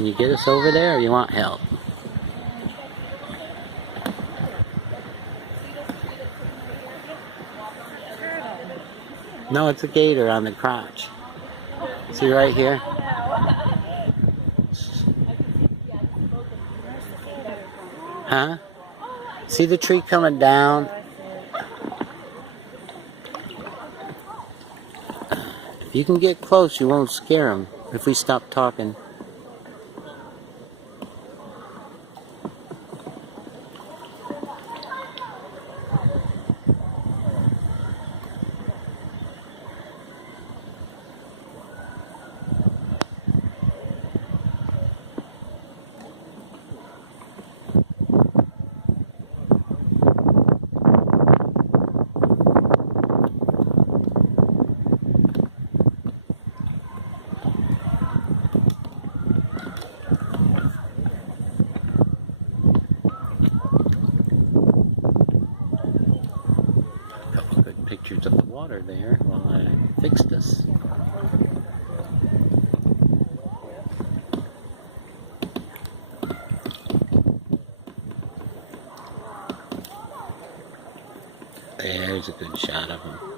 Can you get us over there, or you want help? No, it's a gator on the crotch. See right here? Huh? See the tree coming down? If you can get close, you won't scare them if we stop talking. Couple good pictures of the water there while I fix this. There's a good shot of him.